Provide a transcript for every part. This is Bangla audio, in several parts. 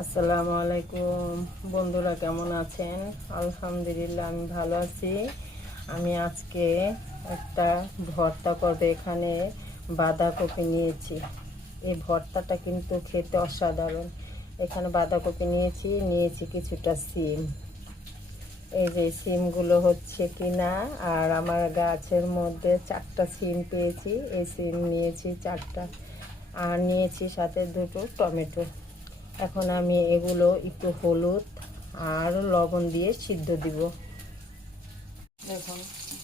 আসসালামু আলাইকুম বন্ধুরা, কেমন আছেন? আলহামদুলিল্লাহ, আমি ভালো আছি। আমি আজকে একটা ভর্তা করব। এখানে বাঁধাকপি নিয়েছি। এই ভর্তাটা কিন্তু খেতে অসাধারণ। এখানে বাঁধাকপি নিয়েছি কিছুটা সিম। এই যে সিমগুলো হচ্ছে কিনা, আর আমার গাছের মধ্যে 4টা সিম পেয়েছি। এই সিম নিয়েছি 4টা, আর নিয়েছি সাথে 2টো টমেটো। এখন আমি এগুলো একটু হলুদ আর লবণ দিয়ে সিদ্ধ দিব। দেখুন,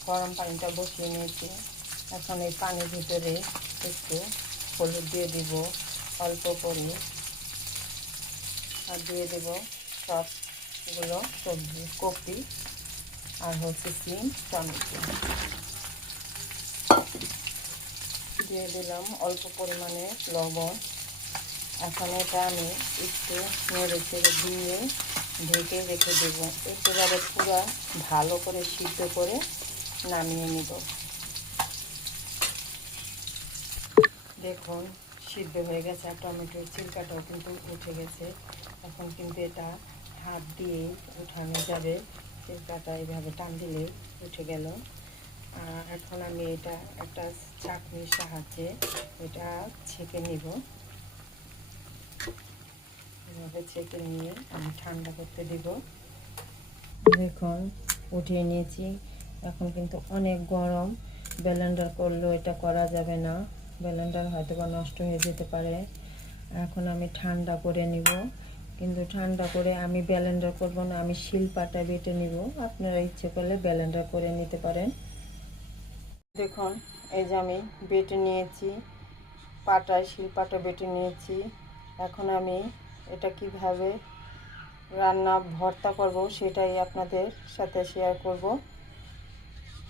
গরম পানিটা বসিয়ে নিয়েছি। এখন এই পানির ভিতরে একটু হলুদ দিয়ে দিব অল্প করে, আর দিয়ে দেব সবগুলো সবজি, কপি আর হচ্ছে সিম, টমেটো দিয়ে দিলাম অল্প পরিমাণে লবণ। এখন এটা আমি একটু নেড়ে চেড়ে দিয়ে ঢেকে রেখে দেব। একেবারে পুরো ভালো করে সিদ্ধ করে নামিয়ে নিব। দেখুন, সিদ্ধ হয়ে গেছে, আর টমেটোর ছিলকাটাও কিন্তু উঠে গেছে। এখন কিন্তু এটা হাত দিয়ে উঠানো যাবে। ছিলকাটা এইভাবে টান দিলে উঠে গেল। এখন আমি এটা একটা চাটনির সাহায্যে এটা ছেঁকে নিব। এভাবে ছেঁকে নিয়ে আমি ঠান্ডা করতে দিব। দেখুন, উঠিয়ে নিয়েছি। এখন কিন্তু অনেক গরম, ব্লেন্ডার করলেও এটা করা যাবে না। ব্লেন্ডার হয়তো বা নষ্ট হয়ে যেতে পারে। এখন আমি ঠান্ডা করে নিব, কিন্তু ঠান্ডা করে আমি ব্লেন্ডার করব না, আমি শিলপাটা বেটে নিব। আপনারা ইচ্ছে করলে ব্লেন্ডার করে নিতে পারেন। দেখুন, এই যে আমি বেটে নিয়েছি, শিলপাটা বেটে নিয়েছি। এখন আমি এটা কিভাবে ভর্তা করব সেটাই আপনাদের সাথে শেয়ার করব।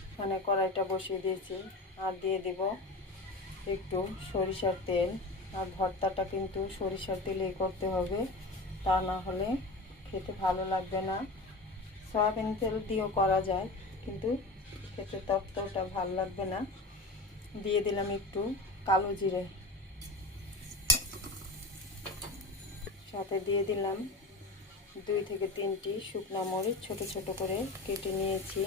এখানে কড়াইটা বসিয়ে দিয়েছি, আর দিয়ে দেব একটু সরিষার তেল। আর ভর্তাটা কিন্তু সরিষার তেলেই করতে হবে, তা না হলে খেতে ভালো লাগবে না। সয়াবিন তেল দিয়েও করা যায়, কিন্তু খেতে ততটা ভালো লাগবে না। দিয়ে দিলাম একটু কালো জিরে, সাথে দিয়ে দিলাম 2 থেকে 3টি শুকনো মরিচ ছোট ছোট করে কেটে নিয়েছি।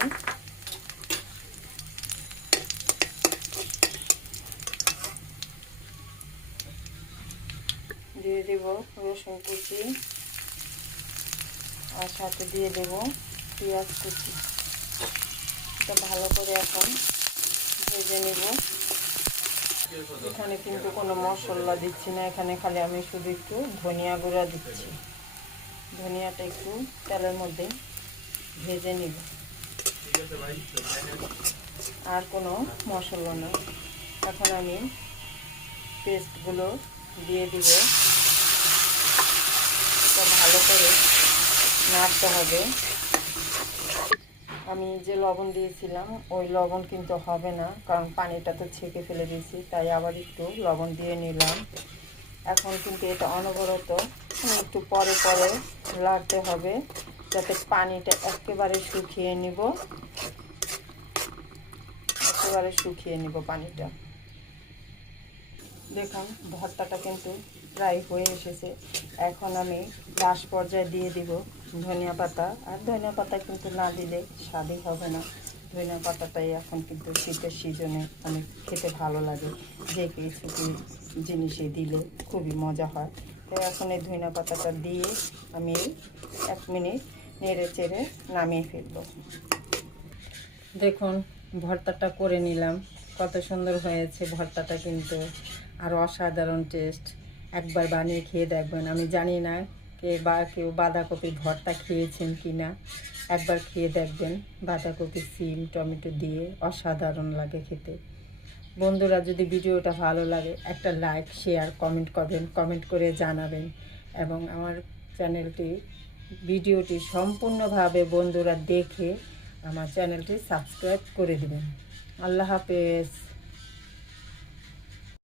দিয়ে দেব রসুন কুচি, আর সাথে দিয়ে দেব পেঁয়াজ কুচি। এটা ভালো করে এখন ভেজে নেব। এখানে কিন্তু কোনো মশলা দিচ্ছি না, এখানে খালি আমি শুধু একটু ধনিয়া গুঁড়া দিচ্ছি। ধনিয়াটা একটু তেলের মধ্যে ভেজে নিব, আর কোনো মশলা না। এখন আমি পেস্টগুলো দিয়ে দিব। এটা ভালো করে নাড়তে হবে। আমি যে লবণ দিয়েছিলাম ওই লবণ কিন্তু হবে না, কারণ পানিটা তো ছেঁকে ফেলে দিয়েছি, তাই আবার একটু লবণ দিয়ে নিলাম। এখন কিন্তু এটা অনবরত একটু পরে পরে লাড়তে হবে, যাতে পানিটা একেবারে শুকিয়ে নিব। পানিটা দেখুন, ভর্তাটা কিন্তু প্রায় হয়ে এসেছে। এখন আমি লাস্ট পর্যায়ে দিয়ে দিব ধনিয়া পাতা। আর ধনিয়া পাতা কিন্তু না দিলে স্বাদই হবে না। ধনিয়া পাতাটাই এখন কিন্তু শীতের সিজনে অনেক খেতে ভালো লাগে, যে কিছু জিনিসে দিলে খুবই মজা হয়। তাই এখন এই ধনিয়া পাতাটা দিয়ে আমি 1 মিনিট নেড়ে চেড়ে নামিয়ে ফেলব। দেখুন, ভর্তাটা করে নিলাম, কত সুন্দর হয়েছে ভর্তাটা, কিন্তু আর অসাধারণ টেস্ট। একবার বানিয়ে খেয়ে দেখবেন। আমি জানি না কেউ বাঁধাকপির ভর্তা খেয়েছেন কি না, একবার খেয়ে দেখবেন। বাঁধাকপি, সিম, টমেটো দিয়ে অসাধারণ লাগে খেতে। বন্ধুরা, যদি ভিডিওটা ভালো লাগে একটা লাইক, শেয়ার, কমেন্ট করবেন, কমেন্ট করে জানাবেন। এবং আমার ভিডিওটি সম্পূর্ণভাবে বন্ধুরা দেখে আমার চ্যানেলটি সাবস্ক্রাইব করে দেবেন। আল্লাহ হাফেজ।